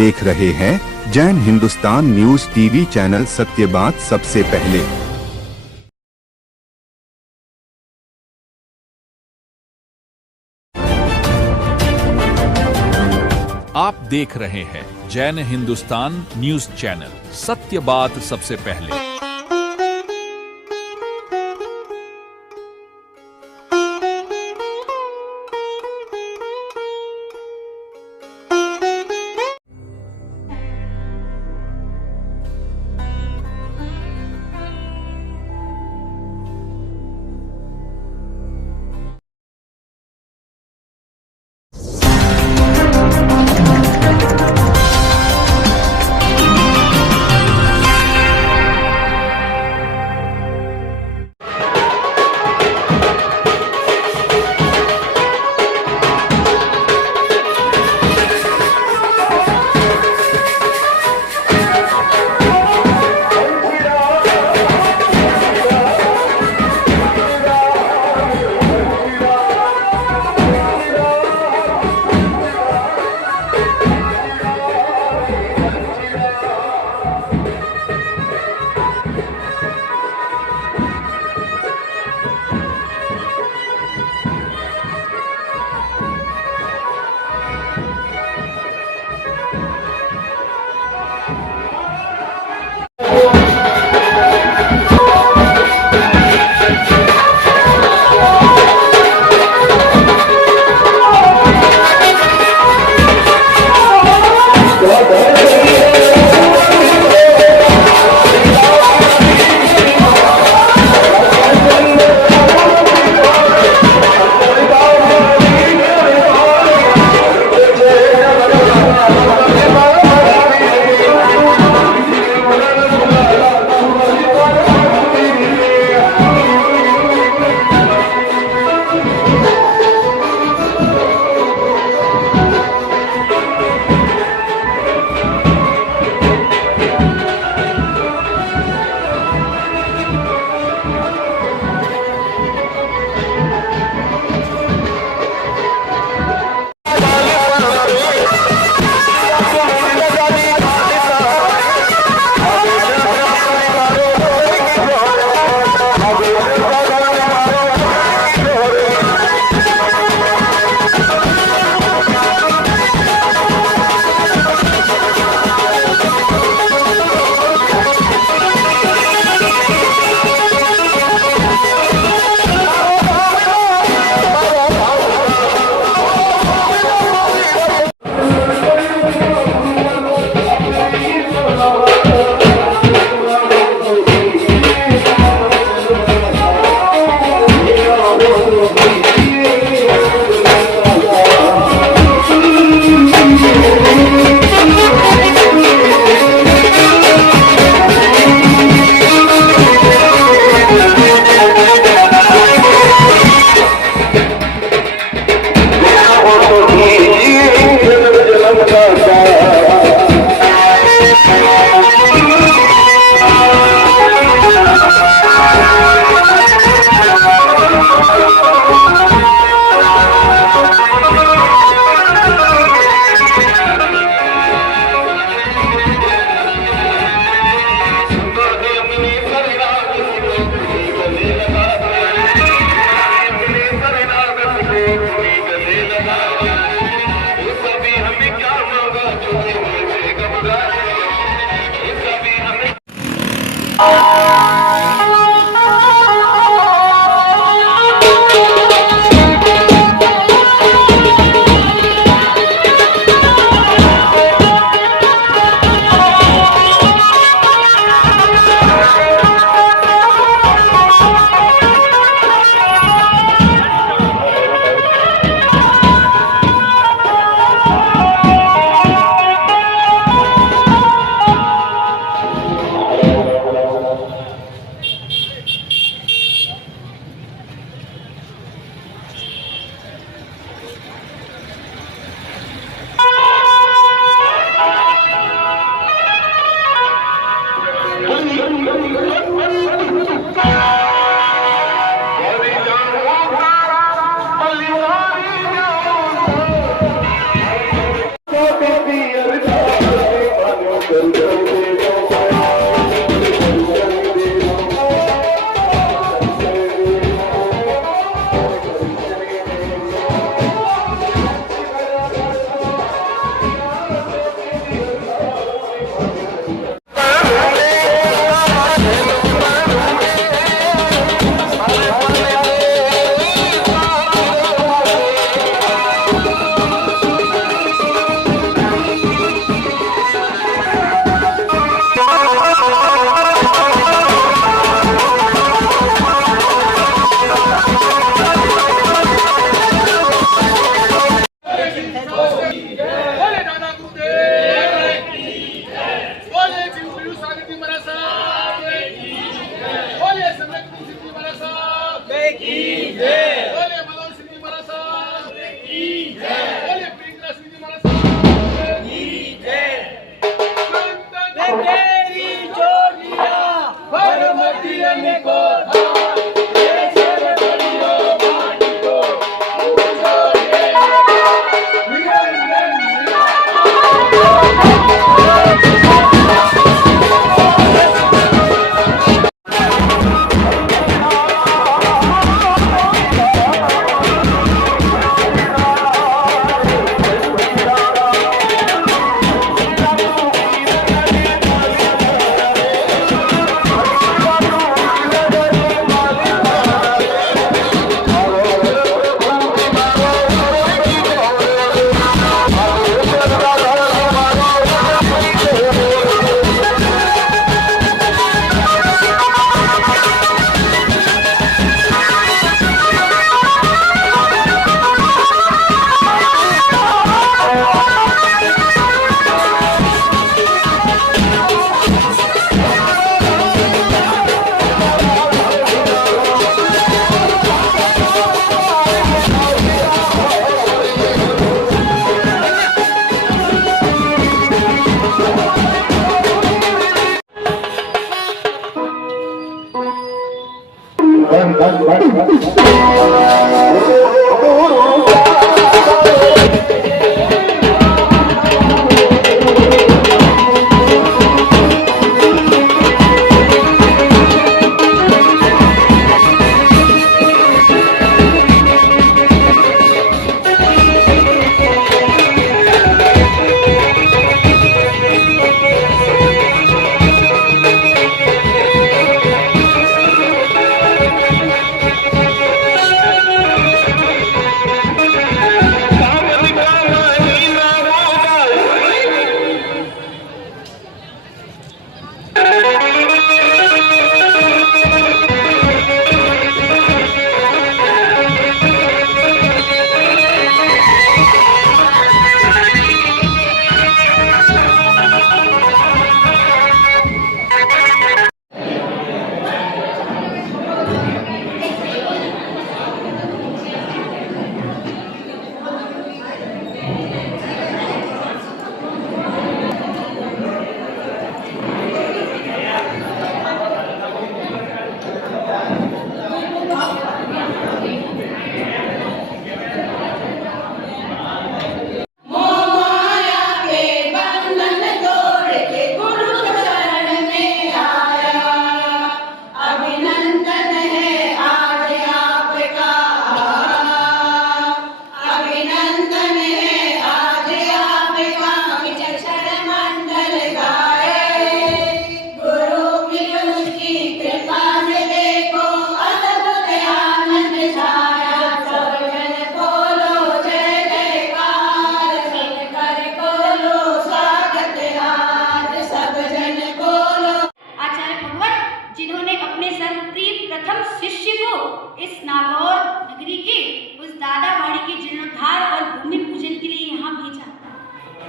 देख रहे हैं Jain Hindustan news TV channel. सत्य बात सबसे पहले। आप देख रहे हैं जैन हिंदुस्तान न्यूज चैनल। सत्य बात सबसे पहले। की जय। बोले मदन श्री महाराज साहब की जय। बोले प्रियंका श्री महाराज साहब की जय। तेरी चोटियां भरमतियन को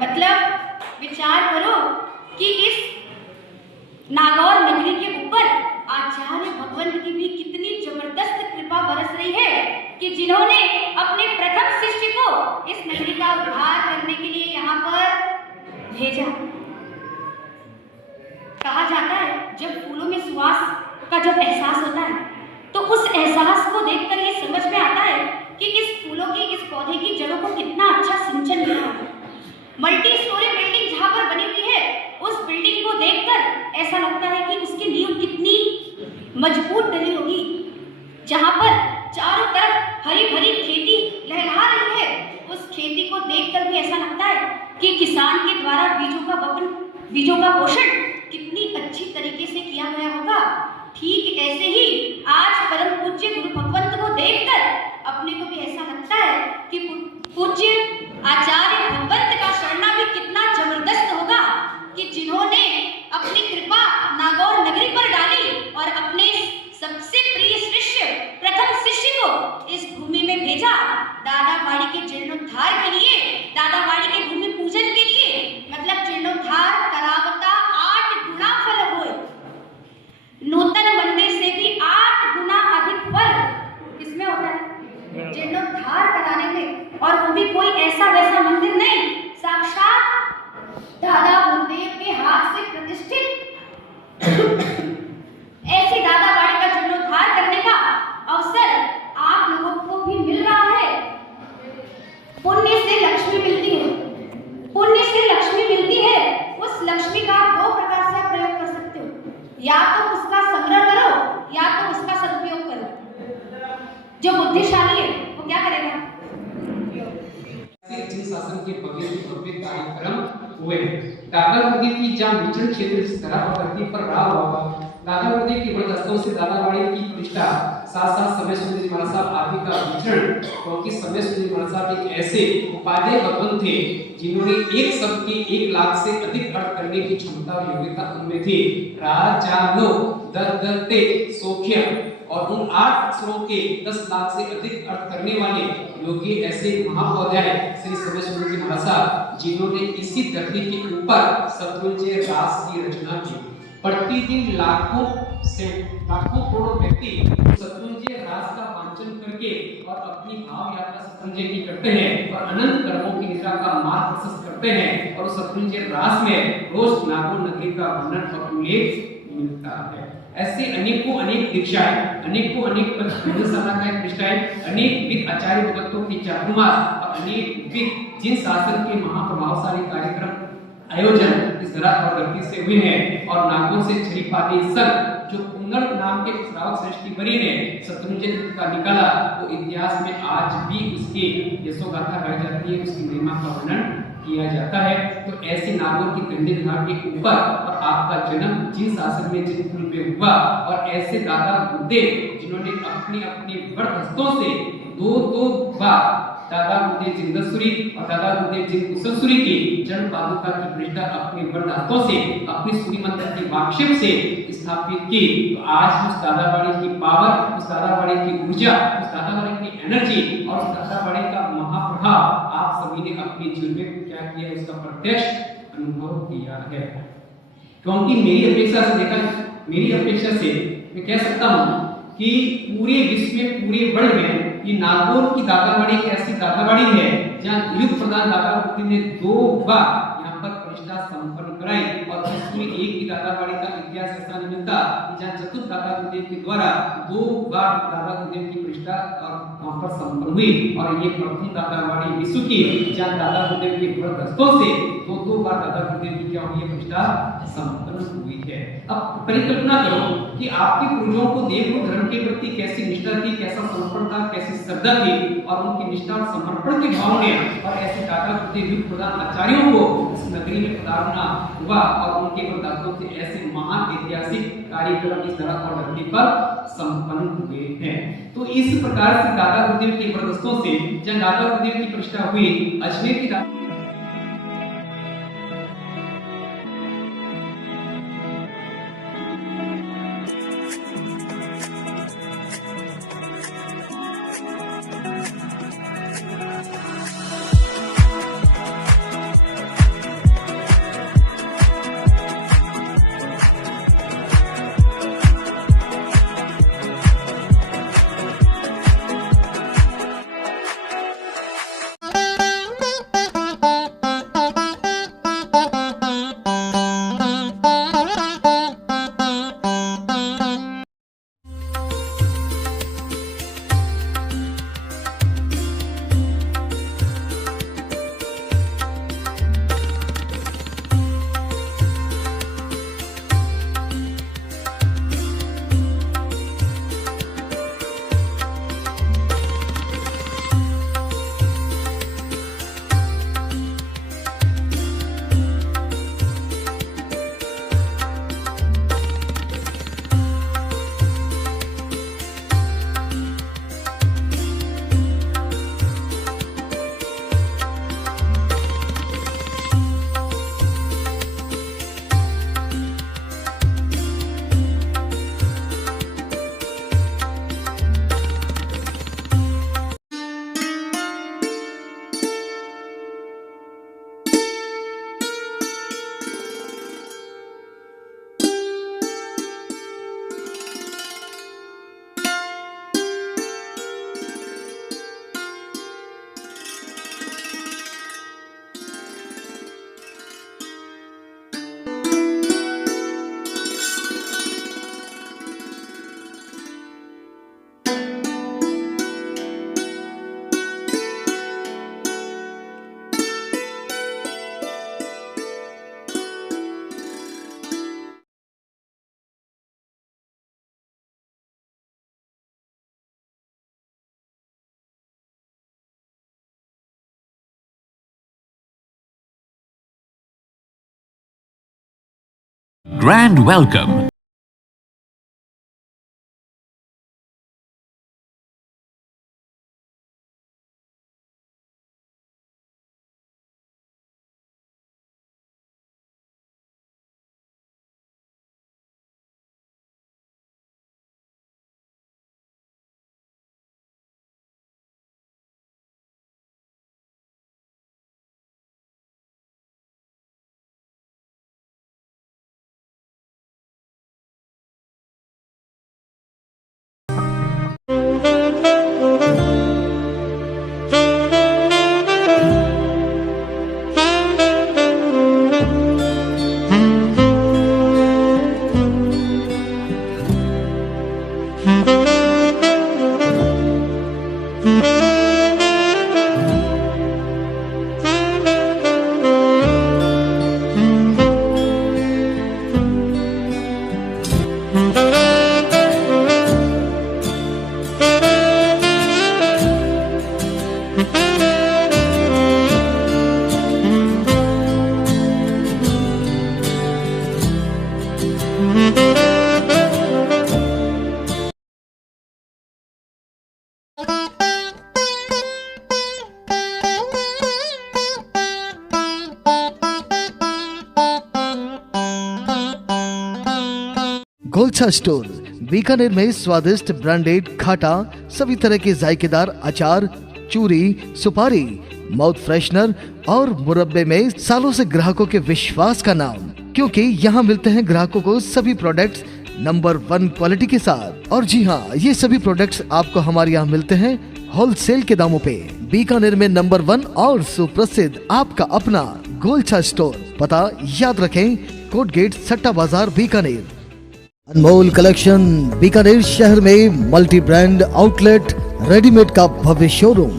मतलब विचार करो कि इस नागौर नगरी के ऊपर आचार्य भगवंत की भी कितनी जबरदस्त कृपा बरस रही है कि जिन्होंने अपने प्रथम शिष्य को इस नगरी का उद्धार करने के लिए यहाँ पर भेजा। कहा जाता है जब फूलों में सुवास का जब एहसास होता है तो उस एहसास को देखकर ये समझ में आता है कि इस फूलों की, इस पौधे की जड़ों को कितना अच्छा सिंचन मिला है। मल्टी स्टोरी बिल्डिंग जहाँ पर बनी हुई है उस बिल्डिंग को देखकर ऐसा लगता है कि उसकी नींव कितनी मजबूत डली होगी, जहाँ पर चारों तरफ हरी भरी खेती लहरा रही है। उस खेती को देखकर भी ऐसा लगता है कि किसान के द्वारा बीजों का पोषण कितनी अच्छी तरीके से किया गया होगा। ठीक ऐसे ही आज परम पूज्य गुरु भगवंत को देखकर अपने को भी ऐसा लगता है कि पूज्य आचार्य भगवंत का शरणा भी कितना जबरदस्त होगा कि जिन्होंने अपनी कृपा नागौर नगरी पर डाली और अपने सबसे प्रिय शिष्य प्रथम शिष्य को इस भूमि में भेजा दादावाड़ी के जीर्णोद्धार के लिए, दादावाड़ी के भूमि पूजन के लिए। मतलब जीर्णोद्धार करावता 8 गुना फल होए, नूतन मंदिर से भी 8 गुना अधिक फल धार कराने में, और वो भी कोई ऐसा वैसा मंदिर नहीं, साक्षात दादा गुरुदेव के हाथ से प्रतिष्ठित ऐसे दादाबाड़ी का जीर्णोद्धार करने का अवसर आप लोगों को भी मिल रहा है। पुण्य से लक्ष्मी मिलती है, पुण्य से लक्ष्मी मिलती है। उस लक्ष्मी का आप दो प्रकार से प्रयोग कर सकते हो, या तो उसका संग्रह करो या तो उसका सदुपयोग करो। जो बुद्धिशाली है वो क्या करेगा? जिन शासन के भव्य कार्यक्रम हुए, दादा गुरुदेव की जहाँ विचरण क्षेत्र इस तरह धरती पर रहा होगा, दादा गुरुदेव की बड़दस्तों से दादाबाड़ी की प्रतिष्ठा, साथ साथ समय सुंदरी महाराज साहब आदि का विचरण, क्योंकि समय सुंदरी महाराज साहब एक ऐसे उपाध्याय भगवान थे जिन्होंने एक शब्द की 1 लाख से अधिक अर्थ करने की क्षमता और योग्यता उनमें थी। राजानो ददते सोख्य, और उन 8 अक्षरों के 10 लाख से अधिक अर्थ करने वाले योगी ऐसे महापौध्याय श्री समय सुंदरी महाराज साहब, जिन्होंने इसी धरती के ऊपर शत्रुंजय रास की रचना की। प्रतिदिन लाखों करोड़ों व्यक्ति शत्रुंजय रास का वांचन करके और अपनी भाव यात्रा शत्रुंजय की करते हैं और अनंत कर्मों की निद्रा का मार्ग प्रशस्त करते हैं, और शत्रुंजय रास में रोज नागौर नगरी का वर्णन और उल्लेख मिलता है। ऐसे अनेकों अनेक दीक्षाएं, अनेकों अनेक प्रतिष्ठाएं, अनेक विद आचार्य भगतों की चातुर्मास और अनेक विद जिन शासन के महाप्रभावशाली कार्यक्रम आयोजन इस धरा और धरती से हुए हैं, और नागौर से छरीपाली संघ जो कुंगल नाम के श्रावक श्रेष्ठी बरी ने शत्रुंजय का निकाला, वो इतिहास में आज भी उसकी यशोगाथा गाई जाती है, उसकी महिमा का वर्णन किया जाता है। तो ऐसे नागौर की कंडी घाट के ऊपर और आपका जन्म जिन शासन में जिन कुल में हुआ, और ऐसे दादा गुरुदेव जिन्होंने अपनी अपनी वरदस्तों से दो बार दादा गुरुदेव जिंदसुरी और दादा गुरुदेव जिन कुशलसुरी की जन्म पादुका की प्रतिष्ठा अपने वरदास्तों से, अपनी सूर्य मंत्र की वाक्षेप से स्थापित की। तो आज उस दादाबाड़ी की पावर, उस दादाबाड़ी की ऊर्जा, उस दादाबाड़ी की एनर्जी और उस दादाबाड़ी का महाप्रभाव आप सभी ने अपने जीवन में क्या किया, उसका प्रत्यक्ष अनुभव किया है। क्योंकि मेरी अपेक्षा से मैं कह सकता हूँ कि पूरे विश्व में, पूरे वर्ल्ड में ये नागौर की दादाबाड़ी एक ऐसी दादाबाड़ी है जहाँ युग प्रधान दादा गुरुदेव ने 2 बार यहाँ पर प्रतिष्ठा संपन्न कराई, और इसमें एक ही दादाबाड़ी का इतिहास ऐसा नहीं मिलता जहाँ चतुर्थ दादा गुरुदेव के द्वारा 2 बार दादा गुरुदेव की प्रतिष्ठा और वहाँ पर संपन्न हुई, और ये प्रथम दादाबाड़ी विश्व की जहाँ दादा गुरुदेव के वरदस्तों से 2 बार दादा गुरुदेव की क्या हुई है, प्रतिष्ठा संपन्न हुई है। अब परिकल्पना करो कि आपके पूर्वजों को देव को धर्म के प्रति कैसी निष्ठा थी, कैसा समर्पण था, कैसी श्रद्धा थी, और उनकी निष्ठा और समर्पण की भाव ने और ऐसे दादा गुरुदेव युग प्रधान आचार्यों को इस नगरी में पधारना हुआ, और उनके वरदास्तों से ऐसे महान ऐतिहासिक कार्यक्रम इस तरह और धरती पर संपन्न हुए हैं। तो इस प्रकार से दादा गुरुदेव के वरदस्तों से जब दादा गुरुदेव की प्रतिष्ठा हुई, अजमेर की grand welcome. Golchha store Bikaner में स्वादिष्ट ब्रांडेड खाटा, सभी तरह के जायकेदार अचार, चूरी, सुपारी, माउथ फ्रेशनर और मुरब्बे में सालों से ग्राहकों के विश्वास का नाम, क्योंकि यहाँ मिलते हैं ग्राहकों को सभी प्रोडक्ट्स नंबर 1 क्वालिटी के साथ। और जी हाँ, ये सभी प्रोडक्ट्स आपको हमारे यहाँ मिलते हैं होलसेल के दामों पे। बीकानेर में नंबर 1 और सुप्रसिद्ध आपका अपना गोलछा स्टोर, पता याद रखें, कोट गेट, सट्टा बाजार, बीकानेर। अनमोल कलेक्शन बीकानेर शहर में मल्टी ब्रांड आउटलेट, रेडीमेड का भव्य शोरूम,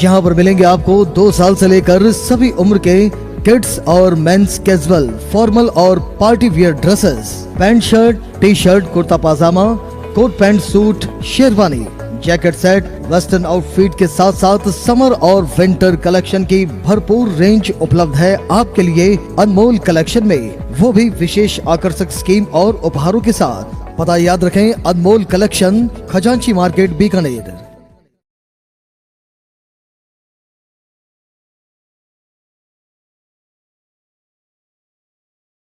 जहां पर मिलेंगे आपको 2 साल से लेकर सभी उम्र के किड्स और मेंस कैजुअल, फॉर्मल और party wear dresses, pant shirt, T shirt, kurta pyjama, coat pant suit, sherwani, jacket set, western outfit के साथ साथ समर और विंटर कलेक्शन की भरपूर रेंज उपलब्ध है आपके लिए अनमोल कलेक्शन में, वो भी विशेष आकर्षक स्कीम और उपहारों के साथ। पता याद रखें, अनमोल कलेक्शन, खजांची मार्केट, बीकानेर।